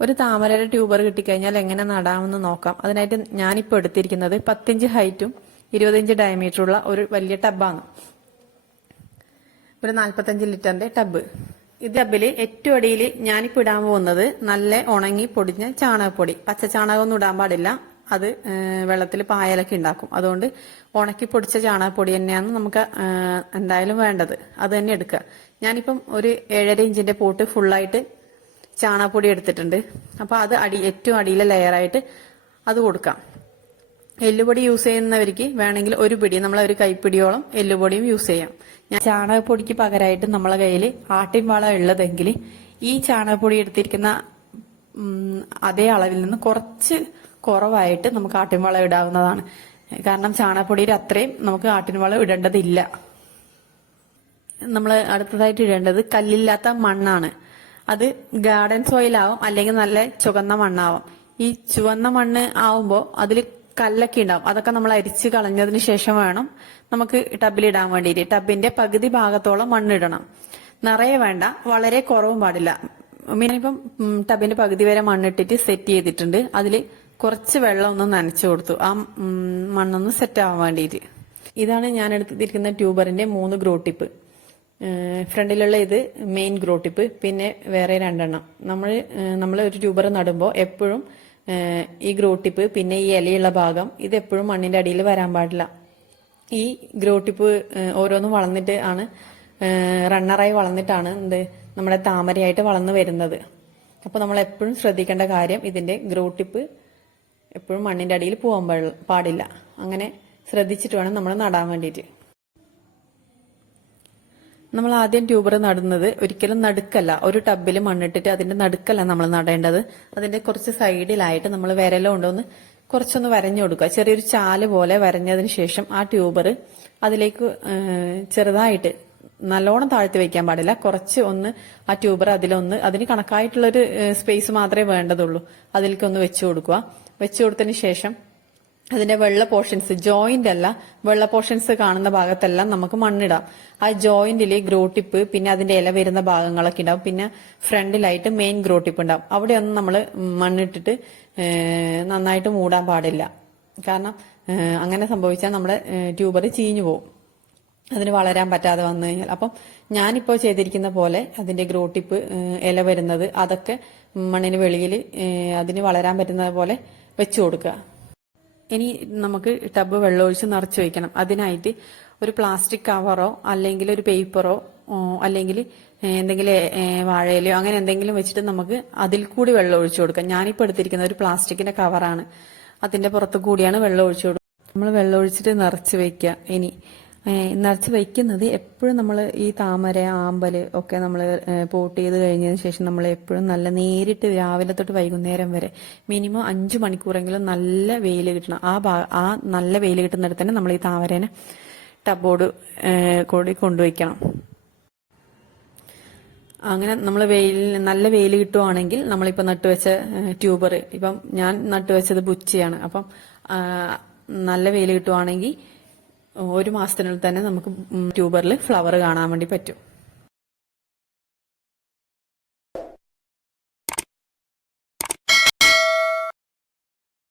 ഒരു താമരയുടെ ട്യൂബർ കിട്ടിക്കഴിഞ്ഞാൽ എങ്ങനെ നടാമെന്ന് നോക്കാം. അതിനായിട്ട് ഞാനിപ്പോൾ എടുത്തിരിക്കുന്നത് പത്തിഞ്ച് ഹൈറ്റും ഇരുപത്തിഞ്ച് ഡയമീറ്ററുള്ള ഒരു വലിയ ടബാണ് ഒരു നാൽപ്പത്തഞ്ച് ലിറ്ററിന്റെ ടബ് ഈ ടബിൽ ഏറ്റവും അടിയിൽ ഞാനിപ്പോൾ ഇടാൻ പോകുന്നത് നല്ല ഉണങ്ങി പൊടിഞ്ഞ ചാണകപ്പൊടി. പച്ച ചാണകമൊന്നും ഇടാൻ പാടില്ല. അത് വെള്ളത്തിൽ പായലൊക്കെ ഉണ്ടാക്കും. അതുകൊണ്ട് ഉണക്കി പൊടിച്ച ചാണകപ്പൊടി തന്നെയാണ് നമുക്ക് എന്തായാലും വേണ്ടത്. അത് തന്നെ എടുക്കുക. ഞാനിപ്പം ഒരു ഏഴര ഇഞ്ചിന്റെ പോട്ട് ഫുള്ളായിട്ട് ചാണകപ്പൊടി എടുത്തിട്ടുണ്ട്. അപ്പോൾ അത് അടി ഏറ്റവും അടിയിലെ ലെയറായിട്ട് അത് കൊടുക്കാം. എല്ലുപൊടി യൂസ് ചെയ്യുന്നവർക്ക് വേണമെങ്കിൽ ഒരു പിടി നമ്മൾ ഒരു കൈപ്പിടിയോളം എല്ലുപൊടിയും യൂസ് ചെയ്യാം. ഞാൻ ചാണകപ്പൊടിക്ക് പകരമായിട്ട് നമ്മളെ കയ്യിൽ ആട്ടിൻവാള ഉള്ളതെങ്കിൽ ഈ ചാണകപ്പൊടി എടുത്തിരിക്കുന്ന അതേ അളവിൽ നിന്ന് കുറച്ച് കുറവായിട്ട് നമുക്ക് ആട്ടിൻവാള ഇടാവുന്നതാണ്. കാരണം ചാണകപ്പൊടിയിൽ അത്രയും നമുക്ക് ആട്ടിൻവാള വളം ഇടേണ്ടതില്ല. നമ്മൾ അടുത്തതായിട്ട് ഇടേണ്ടത് കല്ലില്ലാത്ത മണ്ണാണ്. അത് ഗാർഡൻ സോയിൽ ആവും അല്ലെങ്കിൽ നല്ല ചുവന്ന മണ്ണാവും. ഈ ചുവന്ന മണ്ണ് ആവുമ്പോൾ അതിൽ കല്ലൊക്കെ ഉണ്ടാവും. അതൊക്കെ നമ്മൾ അരിച്ച് കളഞ്ഞതിന് ശേഷം വേണം നമുക്ക് ടബിലിടാൻ വേണ്ടിയിട്ട്. ടബിന്റെ പകുതി ഭാഗത്തോളം മണ്ണിടണം നിറയെ വേണ്ട വളരെ കുറവും പാടില്ല. മിനിമം ടബിന്റെ പകുതി വരെ മണ്ണിട്ടിട്ട് സെറ്റ് ചെയ്തിട്ടുണ്ട്. അതിൽ കുറച്ച് വെള്ളം ഒന്ന് നനച്ചു കൊടുത്തു. ആ മണ്ണൊന്ന് സെറ്റ് ആവാൻ വേണ്ടിയിട്ട്. ഇതാണ് ഞാൻ എടുത്തിരിക്കുന്ന ട്യൂബറിന്റെ മൂന്ന് ഗ്രോ ടിപ്പ് ഫ്രണ്ടിലുള്ള ഇത് മെയിൻ ഗ്രോ ടിപ്പ് പിന്നെ വേറെ രണ്ടെണ്ണം. നമ്മൾ നമ്മൾ ഒരു ട്യൂബർ നടുമ്പോൾ എപ്പോഴും ഈ ഗ്രോ ടിപ്പ് പിന്നെ ഈ ഇലയുള്ള ഭാഗം ഇത് എപ്പോഴും മണ്ണിന്റെ അടിയിൽ വരാൻ പാടില്ല. ഈ ഗ്രോ ടിപ്പ് ഓരോന്നും വളർന്നിട്ട് ആണ് റണ്ണറായി വളർന്നിട്ടാണ് എന്ത് നമ്മുടെ താമരയായിട്ട് വളർന്നു വരുന്നത്. അപ്പോൾ നമ്മൾ എപ്പോഴും ശ്രദ്ധിക്കേണ്ട കാര്യം ഇതിന്റെ ഗ്രോ ടിപ്പ് എപ്പോഴും മണ്ണിന്റെ അടിയിൽ പോകാൻ പാടില്ല. അങ്ങനെ ശ്രദ്ധിച്ചിട്ട് വേണം നമ്മൾ നടാൻ വേണ്ടിയിട്ട്. നമ്മൾ ആദ്യം ട്യൂബർ നടുന്നത് ഒരിക്കലും നടുക്കല്ല. ഒരു ടബിൽ മണ്ണിട്ടിട്ട് അതിന്റെ നടുക്കല്ല നമ്മൾ നടേണ്ടത്. അതിന്റെ കുറച്ച് സൈഡിലായിട്ട് നമ്മൾ വിരലുകൊണ്ട് കൊണ്ടൊന്ന് കുറച്ചൊന്ന് വരഞ്ഞു കൊടുക്കുക. ചെറിയൊരു ചാൽ പോലെ വരഞ്ഞതിന് ശേഷം ആ ട്യൂബർ അതിലേക്ക് ചെറുതായിട്ട് നല്ലോണം താഴ്ത്തി വെക്കാൻ പാടില്ല. കുറച്ച് ഒന്ന് ആ ട്യൂബർ അതിലൊന്ന് അതിന് കണക്കായിട്ടുള്ളൊരു സ്പേസ് മാത്രമേ വേണ്ടതുള്ളൂ. അതിലേക്കൊന്ന് വെച്ചു കൊടുക്കുക. വെച്ചു കൊടുത്തതിന് ശേഷം അതിന്റെ വെള്ള പോർഷൻസ് ജോയിന്റ് അല്ല വെള്ള പോർഷൻസ് കാണുന്ന ഭാഗത്തെല്ലാം നമുക്ക് മണ്ണിടാം. ആ ജോയിന്റിലെ ഗ്രോ ടിപ്പ് പിന്നെ അതിന്റെ ഇല വരുന്ന ഭാഗങ്ങളൊക്കെ ഉണ്ടാവും. പിന്നെ ഫ്രണ്ടിലായിട്ട് മെയിൻ ഗ്രോ ടിപ്പ് ഉണ്ടാവും. അവിടെയൊന്നും നമ്മൾ മണ്ണിട്ടിട്ട് നന്നായിട്ട് മൂടാൻ പാടില്ല. കാരണം അങ്ങനെ സംഭവിച്ചാൽ നമ്മുടെ ട്യൂബർ ചീഞ്ഞു പോകും. അതിന് വളരാൻ പറ്റാതെ വന്നു കഴിഞ്ഞാൽ. അപ്പം ഞാനിപ്പോൾ ചെയ്തിരിക്കുന്ന പോലെ അതിന്റെ ഗ്രോ ടിപ്പ് ഇല വരുന്നത് അതൊക്കെ മണ്ണിന് വെളിയിൽ അതിന് വളരാൻ പറ്റുന്നത് പോലെ വെച്ചു കൊടുക്കുക. ഇനി നമുക്ക് ടബ് വെള്ളമൊഴിച്ച് നിറച്ച് വെക്കണം. അതിനായിട്ട് ഒരു പ്ലാസ്റ്റിക് കവറോ അല്ലെങ്കിൽ ഒരു പേപ്പറോ അല്ലെങ്കിൽ എന്തെങ്കിലും വാഴയിലോ വാഴയിലയോ അങ്ങനെ എന്തെങ്കിലും വെച്ചിട്ട് നമുക്ക് അതിൽ കൂടി വെള്ളം ഒഴിച്ചു കൊടുക്കാം. ഞാനിപ്പോൾ എടുത്തിരിക്കുന്ന ഒരു പ്ലാസ്റ്റിക്കിന്റെ കവറാണ് അതിന്റെ പുറത്തു കൂടിയാണ് വെള്ളം ഒഴിച്ചു കൊടുക്കുക നമ്മൾ വെള്ളം ഒഴിച്ചിട്ട് നിറച്ച് വെക്കുക ഇനി. നിറച്ച് വയ്ക്കുന്നത് എപ്പോഴും നമ്മൾ ഈ താമര ആമ്പൽ ഒക്കെ നമ്മൾ പോട്ട് ചെയ്ത് കഴിഞ്ഞതിന് ശേഷം നമ്മൾ എപ്പോഴും നല്ല നേരിട്ട് രാവിലെ തൊട്ട് വൈകുന്നേരം വരെ മിനിമം അഞ്ച് മണിക്കൂറെങ്കിലും നല്ല വെയിൽ കിട്ടണം. ആ ആ നല്ല വെയിൽ കിട്ടുന്നിടത്ത് തന്നെ നമ്മൾ ഈ താമരേനെ ടബോർഡ് കൂടി കൊണ്ടുവയ്ക്കണം. അങ്ങനെ നമ്മൾ വെയിൽ നല്ല വെയിൽ കിട്ടുവാണെങ്കിൽ നമ്മളിപ്പോൾ നട്ടുവെച്ച ട്യൂബർ ഇപ്പം ഞാൻ നട്ടുവെച്ചത് ബുച്ചിയാണ്. അപ്പം നല്ല വെയിൽ കിട്ടുവാണെങ്കിൽ ഒരു മാസത്തിനുള്ളിൽ തന്നെ നമുക്ക് ട്യൂബറിൽ ഫ്ലവർ കാണാൻ വേണ്ടി പറ്റും.